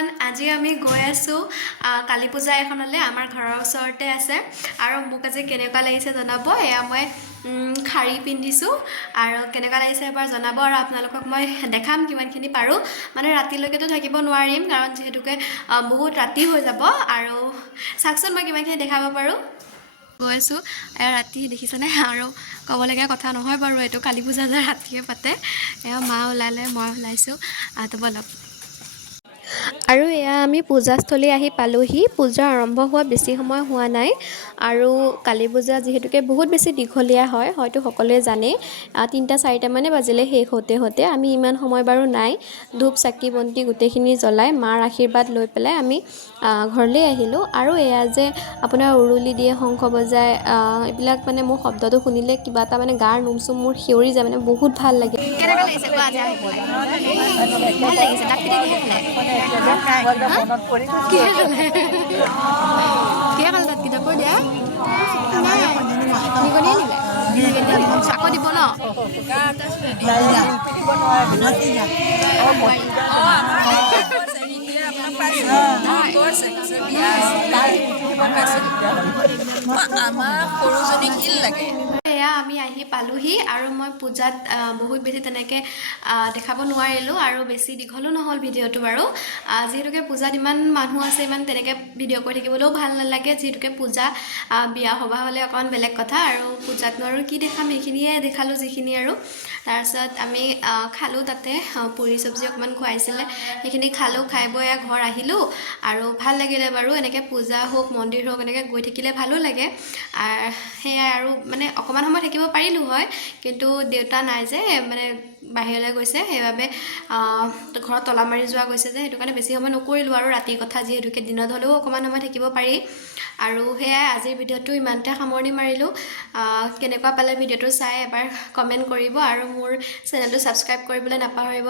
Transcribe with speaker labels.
Speaker 1: Everyone আজি আমি গৈ আছোঁ কালী পূজা এখনলৈ আমাৰ ঘৰৰ ওচৰতে আছে। আৰু মোক আজি কেনেকুৱা লাগিছে জনাব? এয়া মই শাৰী পিন্ধিছোঁ। আৰু কেনেকুৱা লাগিছে এবাৰ জনাব? আৰু আপোনালোকক মই দেখাম কিমানখিনি পাৰোঁ। মানে ৰাতিলৈকেতো থাকিব নোৱাৰিম কাৰণ যিহেতুকে বহুত ৰাতি হৈ যাব। আৰু চাওকচোন মই কিমানখিনি দেখাব পাৰোঁ। গৈ আছোঁ। এয়া ৰাতি দেখিছেনে? আৰু ক'বলগীয়া কথা নহয় বাৰু এইটো কালী পূজা যে ৰাতিয়ে পাতে। এয়া মা ওলালে মই ওলাইছোঁ। তো বলক। আৰু এয়া আমি পূজাস্থলী আহি পালোহি। পূজা আৰম্ভ হোৱা বেছি সময় হোৱা নাই। আৰু কালী পূজা যিহেতুকে বহুত বেছি দীঘলীয়া হয় হয়তো সকলোৱে জানেই তিনিটা চাৰিটামানে বাজিলে শেষ হওঁতে হওঁতে। আমি ইমান সময় বাৰু নাই। ধূপ চাকি বন্তি গোটেইখিনি জ্বলাই মাৰ আশীৰ্বাদ লৈ পেলাই আমি ঘৰলৈ আহিলোঁ। আৰু এয়া যে আপোনাৰ উৰুলি দিয়ে শংখ বজায় এইবিলাক মানে মোৰ শব্দটো শুনিলে কিবা এটা মানে গাৰ নোম চুম মোৰ সিঁয়ৰি যায় মানে বহুত ভাল লাগে। কোৱা আজি আহি পেলাই? ভাল লাগিছে তাক কেতিয়া কিহে খালে কিহে খালে তাত কিতাপ কৈ দিয়া নিগনিয়ে নিলে আকৌ দিব ন
Speaker 2: আমাৰ সৰুজনীক ইল লাগে
Speaker 1: এয়া আমি আহি পালোহি আৰু মই পূজাত বহুত বেছি তেনেকৈ দেখাব নোৱাৰিলোঁ আৰু বেছি দীঘলো নহ'ল ভিডিঅ'টো বাৰু। যিহেতুকে পূজাত ইমান মানুহ আছে ইমান তেনেকৈ ভিডিঅ' কৰি থাকিবলৈও ভাল নালাগে। যিহেতুকে পূজা বিয়া সবাহ হ'লে অকণমান বেলেগ কথা আৰু পূজাতনো আৰু কি দেখাম সেইখিনিয়ে দেখালোঁ যিখিনি আৰু। তাৰপিছত আমি খালোঁ তাতে পুৰি চব্জি অকণমান খুৱাইছিলে। সেইখিনি খালোঁ খাই বৈ ঘৰ আহিলোঁ। আৰু ভাল লাগিলে বাৰু এনেকৈ পূজা হওক মন্দিৰ হওক এনেকৈ গৈ থাকিলে ভালো লাগে। সেয়াই আৰু মানে অকণমান সময় থাকিব পাৰিলোঁ হয়। কিন্তু দেউতা নাই যে মানে বাহিৰলৈ গৈছে সেইবাবে ঘৰত তলা মাৰি যোৱা গৈছে যে সেইটো কাৰণে বেছি সময় নকৰিলোঁ আৰু ৰাতিৰ কথা যিহেতুকে দিনত হ'লেও অকণমান সময় থাকিব পাৰি। আৰু সেয়াই আজিৰ ভিডিঅ'টো ইমানতে সামৰণি মাৰিলোঁ। কেনেকুৱা পালে ভিডিঅ'টো চাই এবাৰ কমেণ্ট কৰিব আৰু মোৰ চেনেলটো ছাবস্ক্ৰাইব কৰিবলৈ নাপাহৰিব।